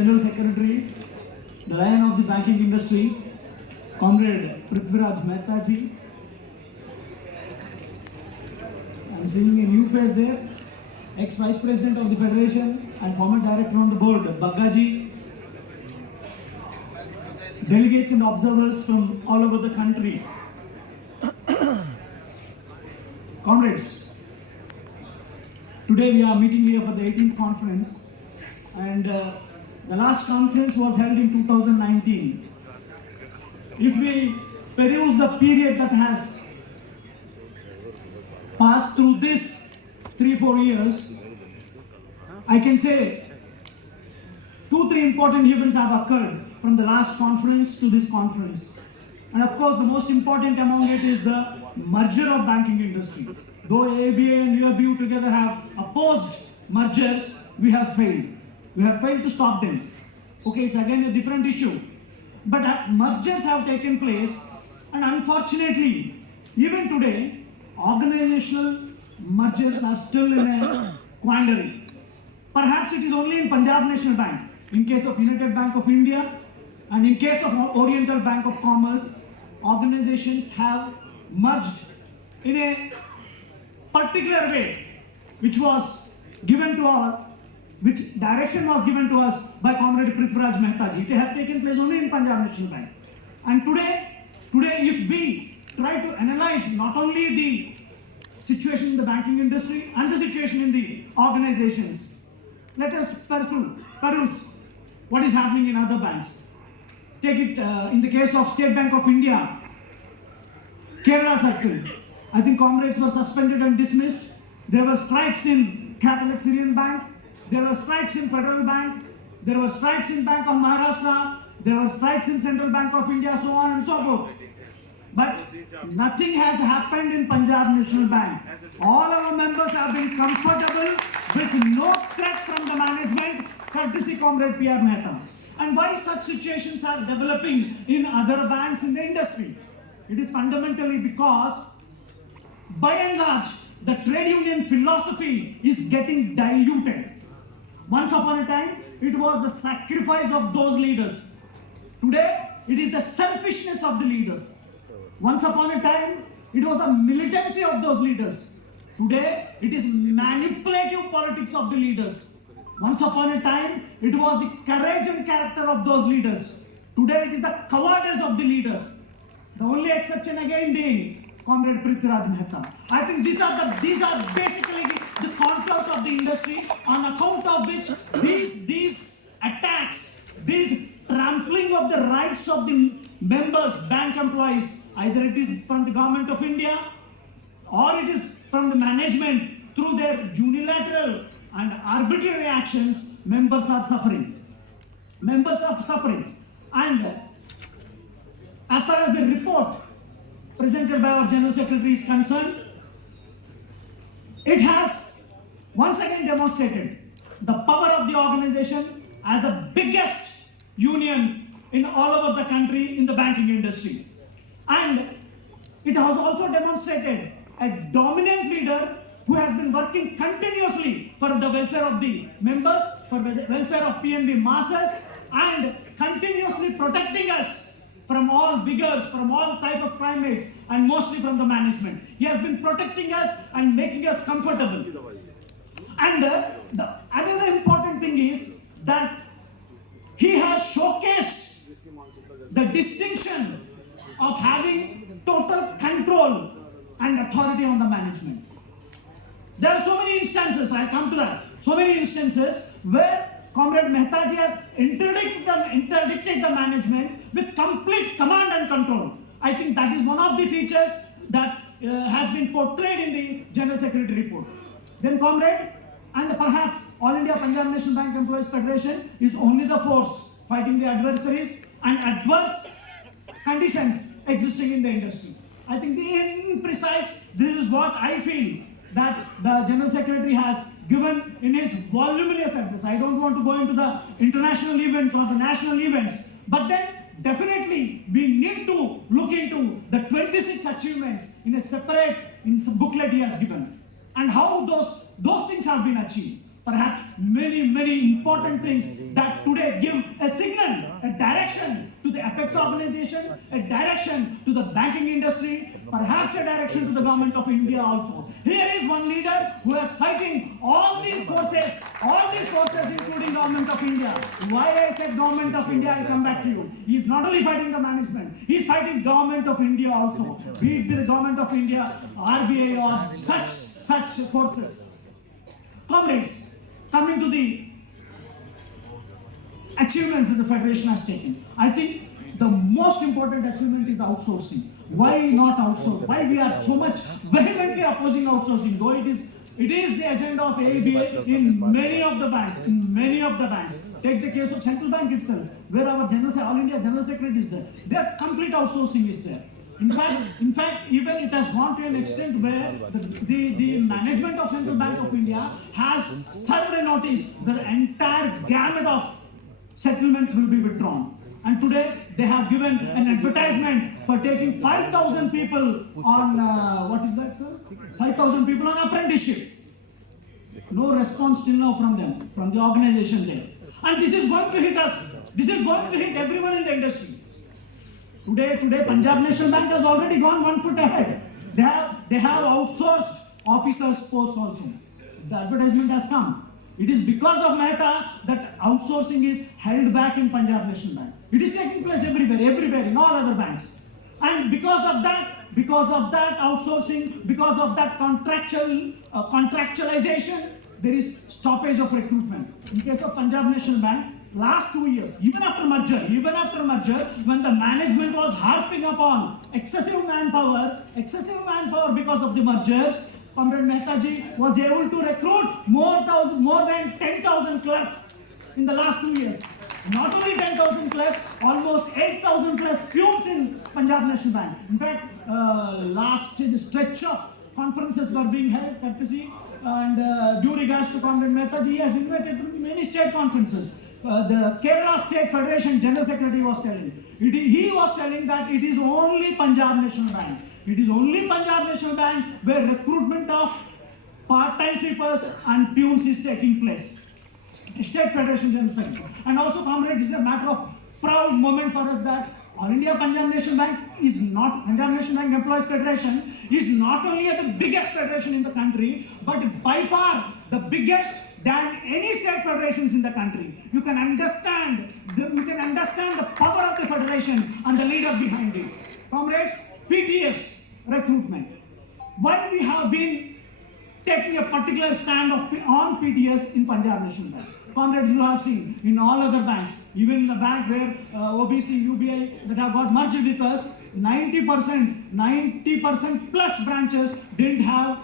General Secretary, the lion of the banking industry, Comrade Prithviraj Mehta ji. I am seeing a new face there, ex-Vice President of the Federation and former Director on the board, Bagga ji. Delegates and observers from all over the country. Comrades, today we are meeting here for the 18th conference, and the last conference was held in 2019. If we peruse the period that has passed through this 3-4 years, I can say 2-3 important events have occurred from the last conference to this conference. And of course, the most important among it is the merger of banking industry. Though ABA and UABU together have opposed mergers, we have failed. We have failed to stop them. Okay, it's again a different issue. But mergers have taken place, and unfortunately, even today, organizational mergers are still in a quandary. Perhaps it is only in Punjab National Bank, in case of United Bank of India, and in case of Oriental Bank of Commerce, organizations have merged in a particular way, which direction was given to us by Comrade Prithviraj Mehta ji. It has taken place only in Punjab National Bank. And today, if we try to analyze not only the situation in the banking industry and the situation in the organizations, let us peruse what is happening in other banks. Take it in the case of State Bank of India, Kerala Circle. I think comrades were suspended and dismissed. There were strikes in Catholic Syrian Bank. There were strikes in Federal Bank. There were strikes in Bank of Maharashtra. There were strikes in Central Bank of India, so on and so forth. But nothing has happened in Punjab National Bank. All our members have been comfortable with no threat from the management, courtesy Comrade P.R. Mehta. And why such situations are developing in other banks in the industry? It is fundamentally because, by and large, the trade union philosophy is getting diluted. Once upon a time, it was the sacrifice of those leaders. Today, it is the selfishness of the leaders. Once upon a time, it was the militancy of those leaders. Today, it is manipulative politics of the leaders. Once upon a time, it was the courage and character of those leaders. Today, it is the cowardice of the leaders. The only exception again being Comrade Prithviraj Mehta. I think these are basically the contours of the industry, on account of which these attacks, this trampling of the rights of the members, bank employees, either it is from the government of India or it is from the management, through their unilateral and arbitrary actions, members are suffering. Members are suffering. And as far as the report presented by our General Secretary is concerned, it has once again demonstrated the power of the organization as the biggest union in all over the country in the banking industry. And it has also demonstrated a dominant leader who has been working continuously for the welfare of the members, for the welfare of PNB masses, and continuously protecting us from all vigors, from all type of climates, and mostly from the management. He has been protecting us and making us comfortable. And another important thing is that he has showcased the distinction of having total control and authority on the management. There are so many instances, I'll come to that, so many instances where Comrade Mehta ji has interdicted the management with complete command and control. I think that is one of the features that has been portrayed in the General Secretary report. Then Comrade, and perhaps All India Punjab National Bank Employees Federation is only the force fighting the adversaries and adverse conditions existing in the industry. I think this is what I feel that the General Secretary has given in his voluminous address. I don't want to go into the international events or the national events, but then definitely we need to look into the 26 achievements in a separate booklet he has given, and how those things have been achieved. Perhaps many important things that today give a signal, a direction to the Apex organization, a direction to the banking industry, perhaps a direction to the government of India also. Here is one leader who is fighting all these forces including government of India. Why I said government of India, I'll come back to you. He is not only fighting the management, he is fighting government of India also. Be it the government of India, RBI or such forces. Comrades, coming to the achievements that the Federation has taken. I think the most important achievement is outsourcing. Why not outsource? Why we are so much vehemently opposing outsourcing, though it is the agenda of AIPNBEF in many of the banks. Take the case of Central Bank itself, where our All India General Secretary is there. Their complete outsourcing is there. In fact, even it has gone to an extent where the management of Central Bank of India has served a notice that the entire gamut of settlements will be withdrawn. And today they have given an advertisement for taking 5,000 people on, 5,000 people on apprenticeship. No response till now from them, from the organization there. And this is going to hit us. This is going to hit everyone in the industry. Today Punjab National Bank has already gone 1 foot ahead. They have outsourced officers' posts also. The advertisement has come. It is because of Mehta that outsourcing is held back in Punjab National Bank. It is taking place everywhere in all other banks. And because of that outsourcing, because of that contractualization, there is stoppage of recruitment. In case of Punjab National Bank, last 2 years, even after merger, when the management was harping upon excessive manpower because of the mergers, Comrade Mehtaji was able to recruit more than 10,000 clerks in the last 2 years. Not only 10,000 clerks, almost 8,000 plus peons in Punjab National Bank. In fact, last stretch of conferences were being held, courtesy and due regards to Comrade Mehtaji, he has invited to many state conferences. The Kerala State Federation General Secretary was telling. He was telling that it is only Punjab National Bank. It is only Punjab National Bank where recruitment of part-time sweepers and peons is taking place. State Federation General Secretary. And also, comrades, it is a matter of proud moment for us that All India Punjab National Bank Punjab National Bank Employees Federation is not only the biggest federation in the country, but by far the biggest than any state federations in the country. You can understand the power of the federation and the leader behind it. Comrades, PTS recruitment. Why we have been taking a particular stand on PTS in Punjab National Bank? Comrades, you have seen in all other banks, even in the bank where OBC, UBI that have got merged with us, 90% plus branches didn't have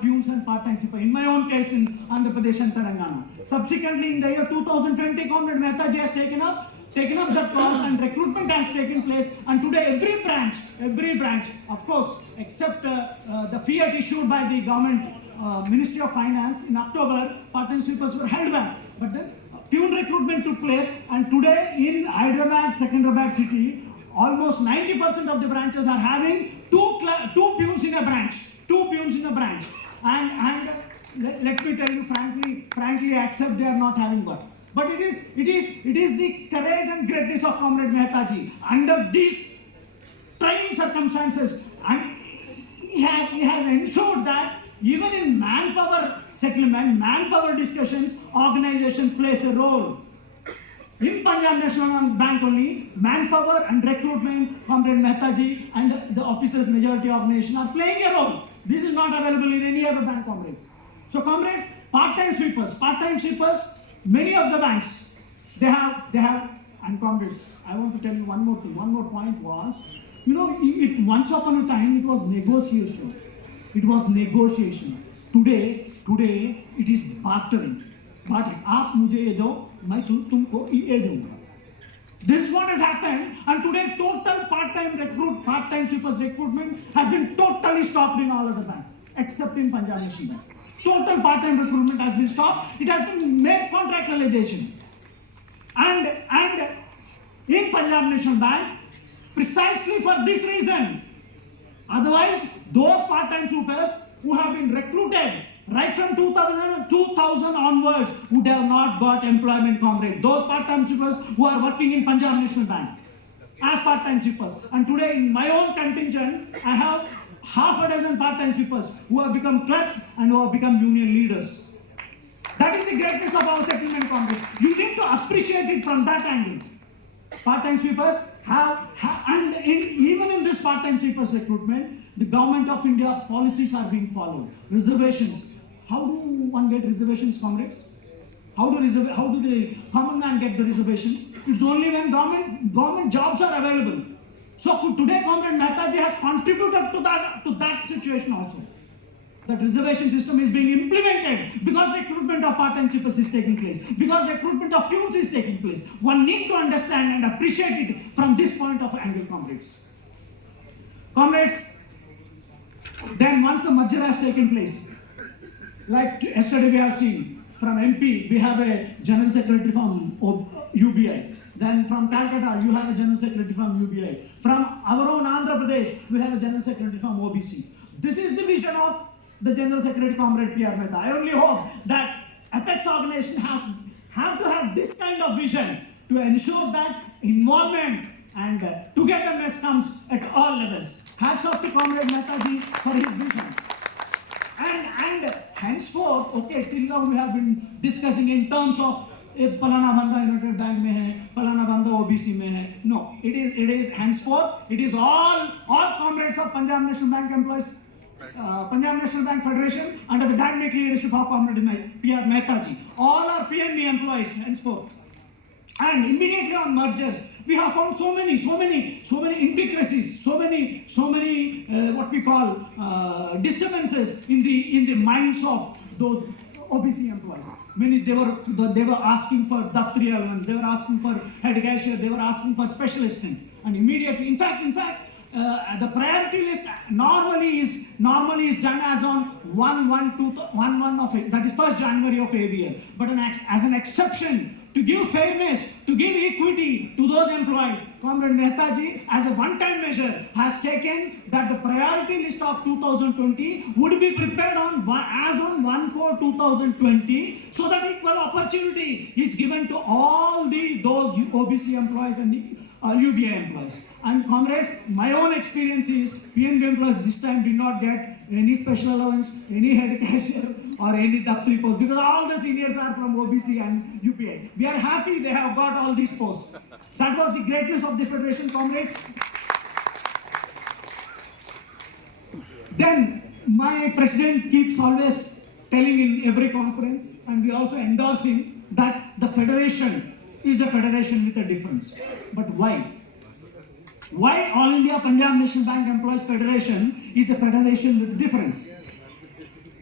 peons and part-time people. In my own case in Andhra Pradesh and Telangana. Subsequently, in the year 2020, Comrade Mehtaji has taken up that cause and recruitment has taken place. And today, every branch, of course, except the fiat issued by the government Ministry of Finance in October, part-time sweepers were held back. But then peon recruitment took place, and today in Hyderabad, Secunderabad city, almost 90% of the branches are having two peons in a branch. And let me tell you frankly, I accept they are not having work. But it is the courage and greatness of Comrade Mehtaji under these trying circumstances, and he has ensured that even in manpower settlement, manpower discussions, organization plays a role. In Punjab National Bank only, manpower and recruitment, Comrade Mehtaji and the officers' majority organization are playing a role. This is not available in any other bank, comrades. So, comrades, part-time sweepers, many of the banks, they have, and comrades, I want to tell you one more thing. One more point was, once upon a time, it was negotiation. Today, it is bartering. आप मुझे ये दो, मैं तुमको ये दूंगा. This is what has happened, and today total part-time sweepers recruitment has been totally stopped in all other banks, except in Punjab National Bank. Total part-time recruitment has been stopped. It has been made contractualization. And in Punjab National Bank, precisely for this reason. Otherwise, those part-time sweepers who have been recruited right from 2000 onwards, would have not got employment, comrade. Those part-time sweepers who are working in Punjab National Bank as part-time sweepers. And today in my own contingent, I have half a dozen part-time sweepers who have become clerks and who have become union leaders. That is the greatness of our settlement, comrade. You need to appreciate it from that angle. Part-time sweepers and even in this part-time sweepers recruitment, the government of India policies are being followed. Reservations. How do one get reservations, comrades? How do the common man get the reservations? It's only when government jobs are available. So today, Comrade Mehtaji has contributed to that situation also. That reservation system is being implemented because recruitment of part-time sweepers is taking place, because recruitment of peons is taking place. One needs to understand and appreciate it from this point of angle, comrades. Comrades, then once the merger has taken place, like yesterday we have seen, from MP, we have a General Secretary from UBI. Then from Calcutta, you have a General Secretary from UBI. From our own Andhra Pradesh, we have a General Secretary from OBC. This is the vision of the General Secretary, Comrade P.R. Mehta. I only hope that Apex organization have to have this kind of vision to ensure that involvement and togetherness comes at all levels. Hats off to Comrade Mehtaji for his vision. And henceforth, okay, till now we have been discussing in terms of Palana Banda United Bank mein hai, Palana Banda OBC mein hai. No, it is henceforth, it is all comrades of Punjab National Bank employees, Punjab National Bank Federation under the dynamic leadership of Comrade P.R. Mehtaji. All are PNB employees henceforth. And immediately on mergers, we have found so many intricacies, so many what we call disturbances in the minds of those OBC employees. Many they were asking for Daftari allowance, they were asking for head cashier, they were asking for specialisting, and immediately, in fact, the priority list normally is done as on 1/1 of that is 1st January of every year. But as an exception, to give fairness, to give equity to those employees, Comrade Mehtaji, as a one-time measure, has taken that the priority list of 2020 would be prepared on 1/4/2020, so that equal opportunity is given to all those OBC employees and UBI employees. And comrades, my own experience is PNB employees this time did not get any special allowance, any head cashier or any Daftari post, because all the seniors are from OBC and UPI. We are happy they have got all these posts. That was the greatness of the federation, comrades. Then my president keeps always telling in every conference, and we also endorsing, that the federation is a federation with a difference. But why? Why All India Punjab National Bank Employees Federation is a federation with difference?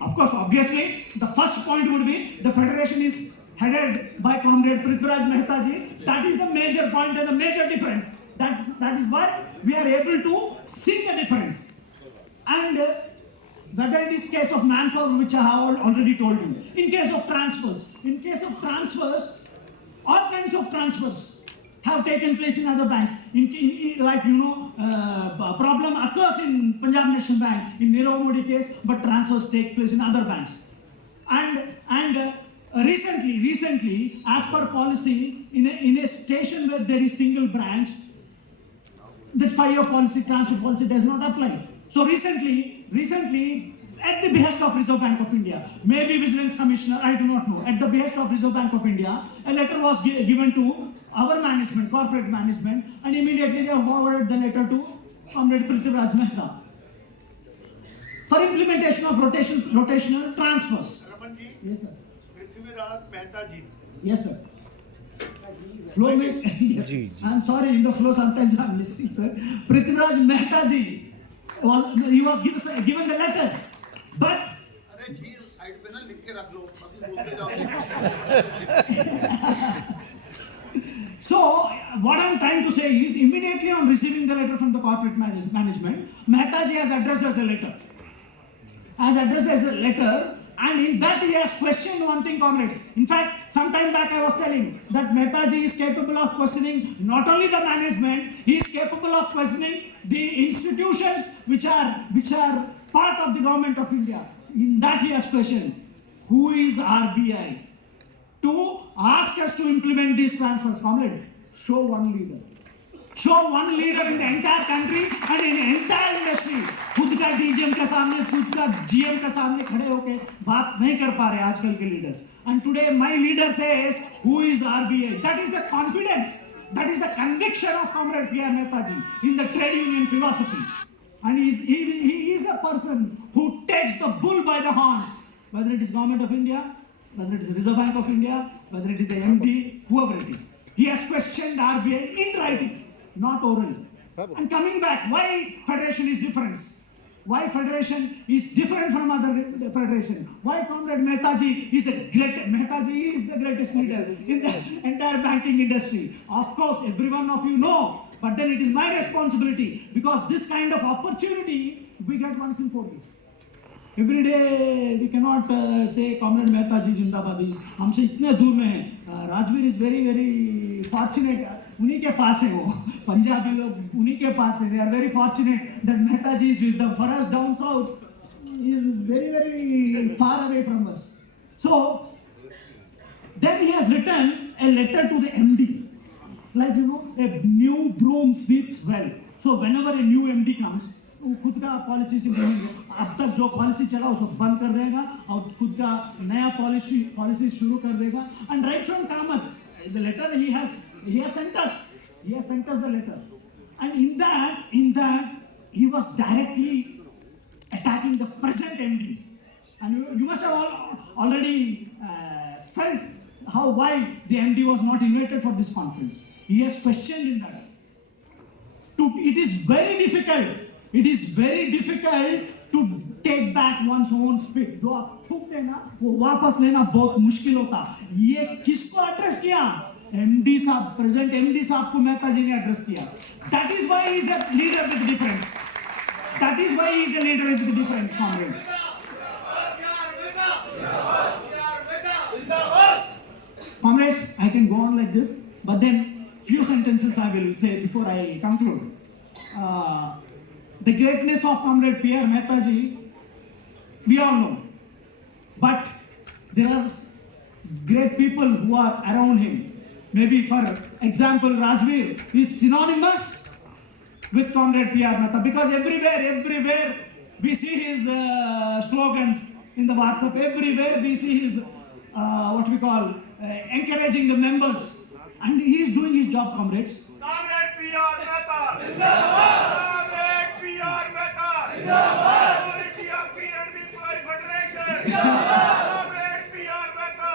Of course, obviously, the first point would be the federation is headed by Comrade Prithviraj Mehtaji. That is the major point and the major difference. That is why we are able to see the difference. And whether it is case of manpower, which I have already told you, in case of transfers, all kinds of transfers have taken place in other banks. Problem occurs in Punjab National Bank, in Nirav Modi case, but transfers take place in other banks. And recently, as per policy, in a station where there is single branch, that 5-year policy, transfer policy does not apply. So recently, at the behest of Reserve Bank of India, maybe Vigilance Commissioner, I do not know, at the behest of Reserve Bank of India, a letter was given to our management, corporate management, and immediately they forwarded the letter to Comrade Prithviraj Mehta for implementation of rotational transfers. Ramanji, Yes, sir. Prithviraj Mehta ji. Yes, sir. Flow में I'm sorry, in the flow sometimes I'm missing, sir. Prithviraj Mehta ji, he was given the letter, but अरे जी side पे ना लिख के रख लो अभी बोलते जाओ. So, what I am trying to say is, immediately on receiving the letter from the corporate management, Mehtaji has addressed us a letter. And in that he has questioned one thing, comrades. In fact, some time back I was telling that Mehtaji is capable of questioning not only the management, he is capable of questioning the institutions which are part of the government of India. In that he has questioned, who is RBI? To ask us to implement these transfers. Comrade, show one leader. Show one leader in the entire country and in the entire industry. खुद का DGM के सामने, खुद का GM के सामने खड़े होके बात नहीं कर पा रहे आजकल के leaders. And today my leader says, who is RBI? That is the confidence, that is the conviction of Comrade P.R. Mehtaji in the trade union philosophy. And he is a person who takes the bull by the horns, whether it is Government of India, whether it is Reserve Bank of India, whether it is the MD, whoever it is. He has questioned RBI in writing, not oral. And coming back, why federation is different? Why federation is different from other federation? Why Comrade Mehtaji is the greatest leader in the entire banking industry? Of course, every one of you know, but then it is my responsibility because this kind of opportunity we get once in 4 years. Every day we cannot say Comrade Mehtaji Zindabad is हमसे इतने दूर में है. Rajveer is very fortunate. उन्हीं के पास है वो. पंजाबी लोग उन्हीं के पास है. They are very fortunate that Mehtaji is with them. For us down south, he is very far away from us. So then he has written a letter to the MD. Like a new broom sweeps well. So whenever a new MD comes, वो खुद का policy implement किया. अब तक जो policy चला उसको बंद कर देगा और खुद का नया पॉलिसी शुरू कर देगा. And right from Kamat, the letter he has sent us the letter. And in that he was directly attacking the present MD. And you must have already felt why the MD was not invited for this conference. He has questioned in that. It is very difficult to take back one's own spit. जो आप थूक देना वो वापस लेना बहुत मुश्किल होता. ये किसको एड्रेस किया? MD साहब, प्रेजेंट MD साहब को मेहता जी ने एड्रेस किया. That is why he is a leader with difference. That is why he is a leader with difference, comrades. Comrades, I can go on like this, but then few sentences I will say before I conclude. The greatness of Comrade P.R. Mehtaji, we all know. But there are great people who are around him. Maybe for example, Rajveer is synonymous with Comrade P.R. Mehta because everywhere we see his slogans in the WhatsApp. Everywhere we see his encouraging the members. And he is doing his job, comrades. Comrade P.R. Mehta! Comrade P.R. Mehta! Authority of PNB Federation! Comrade P.R. Mehta!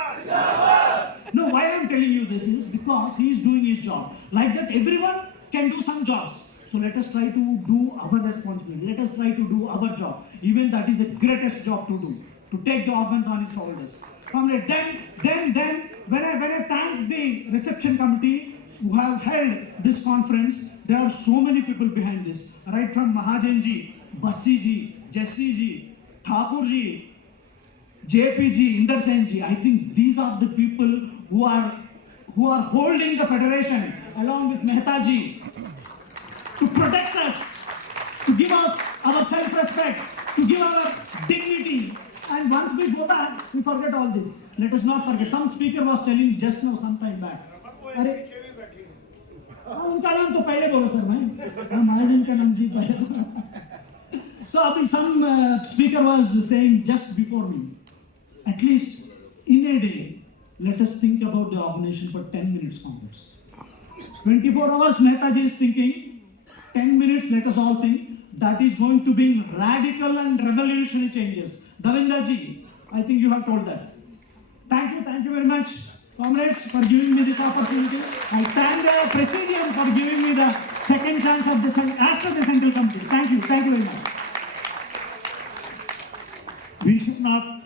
No, why I am telling you this is because he is doing his job. Like that, everyone can do some jobs. So let us try to do our responsibility. Let us try to do our job. Even that is the greatest job to do. To take the offense on his shoulders. Comrade, then when I thank the reception committee who have held this conference, there are so many people behind this. Right from Mahajanji, Bassi Jessi, Thakurji, JPG, Inder Senji. I think these are the people who are holding the federation along with Mehtaji to protect us, to give us our self-respect, to give our dignity. And once we go back, we forget all this. Let us not forget. Some speaker was telling just now, some time back. अरे उनका नाम तो पहले बोलो sir मैं महाजन का नाम जी पहले. So अभी some speaker was saying just before me, at least in a day, let us think about the organization for 10 minutes, comrades. 24 hours Mehtaji is thinking, 10 minutes let us all think. That is going to bring radical and revolutionary changes. Davinder ji, I think you have told that. Thank you very much, comrades, for giving me this opportunity. I thank the Presidium for giving me the second chance after the Central Committee. Thank you very much. We should not